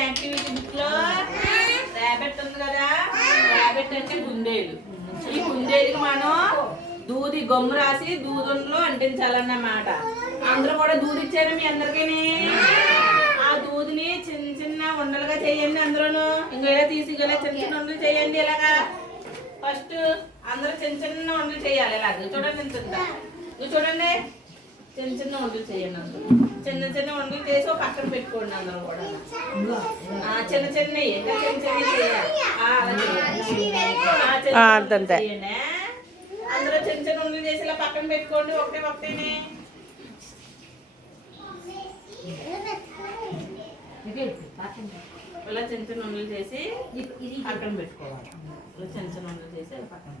Activity book లో ర్యాబెట్ ఉంది కదా, ర్యాబెట్ అంటే కుందేలు. ఈ కుందేలుకి మనం దూది గమ్ము రాసి దూదంలో అంటించాలన్నమాట. అందరూ కూడా దూది ఇచ్చారు మీ అందరికీ. ఆ దూదిని చిన్న చిన్న ఉండలుగా చేయండి. అందరూను ఇంకా ఇలా తీసి ఇలా చిన్న చిన్న ఉండలు చేయండి. ఇలాగా ఫస్ట్ అందరూ చిన్న చిన్న ఉండలు చేయాలి. ఇలాగ చూడండి, ఇంత చూడండి, చిన్న చిన్న ఉండలు చేయండి. అందరూ చిన్న చిన్న ఉండలు చేసి పక్కన పెట్టుకోండి. అందరూ కూడా చిన్న చిన్నవి చిన్న చిన్నవి చేయాలి. అందరూ చిన్న చిన్న ఉండలు చేసి ఇలా పక్కన పెట్టుకోండి. ఒకటేనే ఇలా చిన్న చిన్న ఉండలు చేసి పక్కన పెట్టుకోవాలి. ఇలా చిన్న చిన్న ఉండలు చేసి పక్కన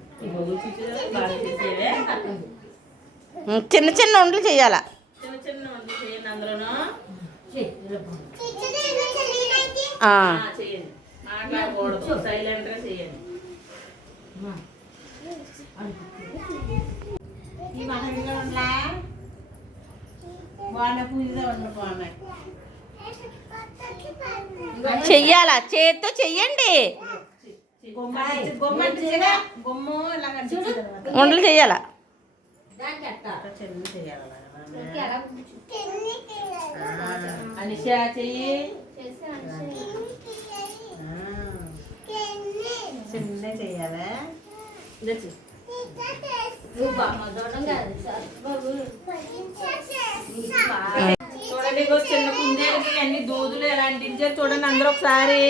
చిన్న చిన్న ఉండలు చేయాలా? చిన్న చిన్న ఉండలు చేయండి. అందులోనూ చేయండి, మాట్లాడకూడదు, సైలెంట్ గా చేయండి. చెయ్యాలా? చేత్తో చెయ్యండి. ఉండలు చెయ్యాలా? అనిషా చెయ్యి, చిన్న చెయ్యాలా? చూడండి, చిన్న కుందేలకి అన్ని దూదులు ఎలా అంటించారు చూడండి అందరూ ఒకసారి.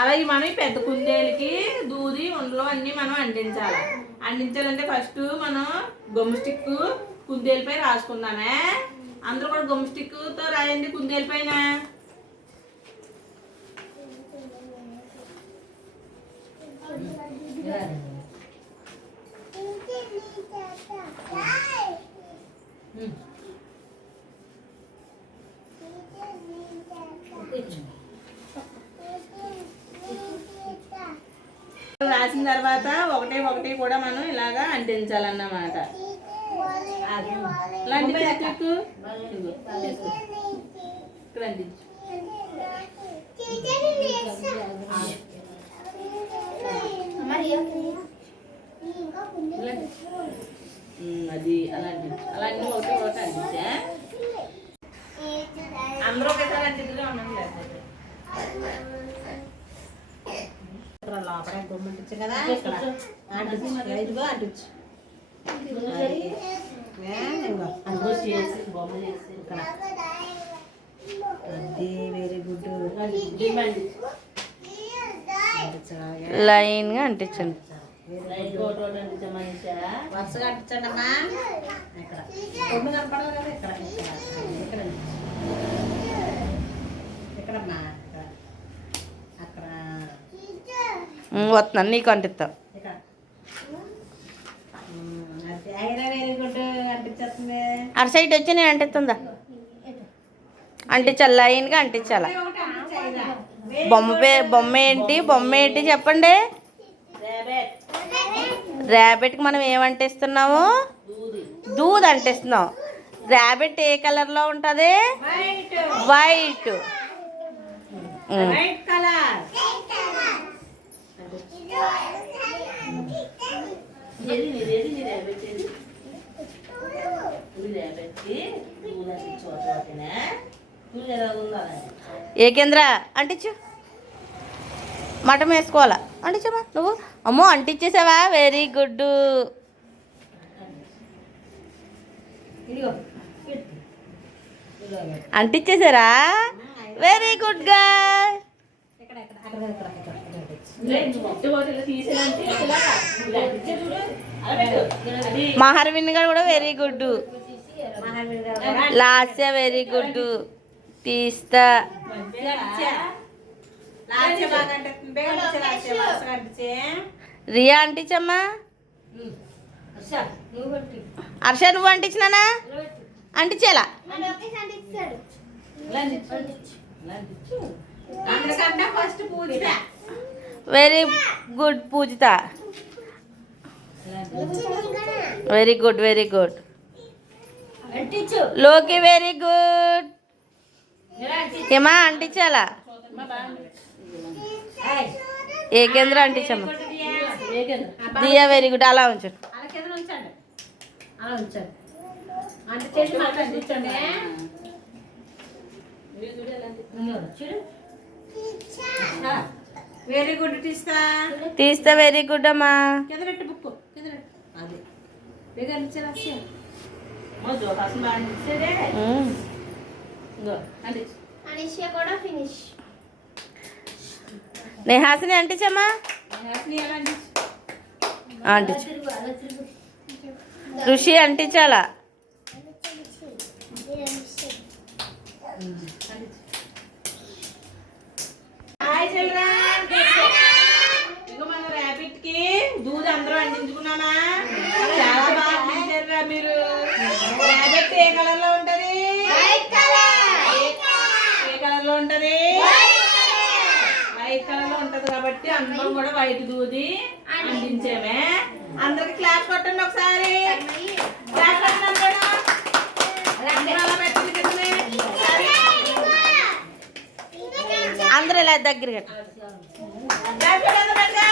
అలాగే మనం పెద్ద కుందేలకి దూది ఉండలు అన్ని మనం అంటించాలి. అంటించాలంటే ఫస్ట్ మనం గమ్ స్టిక్ కుందేలుపై రాసుకుందామే. అందరూ కూడా గమ్ స్టిక్ తో రాయండి కుందేలు పైన. రాసిన తర్వాత ఒకటి కూడా మనం ఇలాగా అంటించాలన్నమాట. అది అలాంటి ఒకటి అంటించా. అందరూ ఒకసారి అంటించగా ఉన్నాం. లోపల గుమ్మంటించు కదా, ఇదిగో అంటించు. Very good. లైన్ గా అంటించండి. వరుసగా అంటించండి అమ్మా. ఇక్కడ కొమ్ము కనపడాలి కదా, ఇక్కడ ఇక్కడ ఇక్కడమ్మా, అక్కడ వస్తున్నాను నీకు అంటిస్తా. అటు సైడ్ వచ్చి నేను అంటిస్తుందా? అంటించాలి, లైన్గా అంటించాలా. బొమ్మ ఏంటి చెప్పండి. ర్యాబెట్కి మనం ఏమంటిస్తున్నాము? దూద్ అంటిస్తున్నాం. ర్యాబెట్ ఏ కలర్లో ఉంటుంది? వైట్. ఏ కేంద్ర అంటించు. మటం వేసుకోవాలా? అంటించమ్మా నువ్వు. అమ్మో అంటించేసావా? Very good. అంటించేసారా? వెరీ గుడ్ గా. మహర్విన్ గారు కూడా very good. Lasya very good. తీస్తా. రియా అంటించమ్మా. హర్ష నువ్వు అంటించినానా? అంటించేలా. అందరికన్నా first Poojitha. Very good Poojitha. Very good very good. లోకి వెరీ గుడ్. ఏమా అంటించాలా? ఏకేంద్ర అంటించమ్మా. దియా వెరీ గుడ్. అలా ఉంచండి. వెరీ గుడ్ తీస్తా. తీస్తా వెరీ గుడ్ అమ్మా. కిందరెట్టు బుక్ అది వేగనిచ్చారా జోహాసం బాగా ఇచ్చేదే. అనిషియా కూడా ఫినిష్. నేహాసిని అంటించమ్మా. అంటించు. ఋషి అంటించాలా? Hi children. ఇగో మన ర్యాబిట్ కి దూది అందరూ అంటించుకున్నామా? చాలా బాగా అంటించారురా మీరు. ర్యాబిట్ ఏ కలర్ లో ఉంటది? ఏ కలర్ లో ఉంటది? వైట్ కలర్ లో ఉంటది కాబట్టి అందరం కూడా వైట్ దూది అంటించామే. అందరికి క్లాస్ కొట్టండి ఒకసారి. క్లాస్ కొట్టండి అందరూ. అందరూ అలా పెట్టండి కిందనే. అందరూ ఇలా దగ్గర క్లాస్ కొట్టండి అందరూ.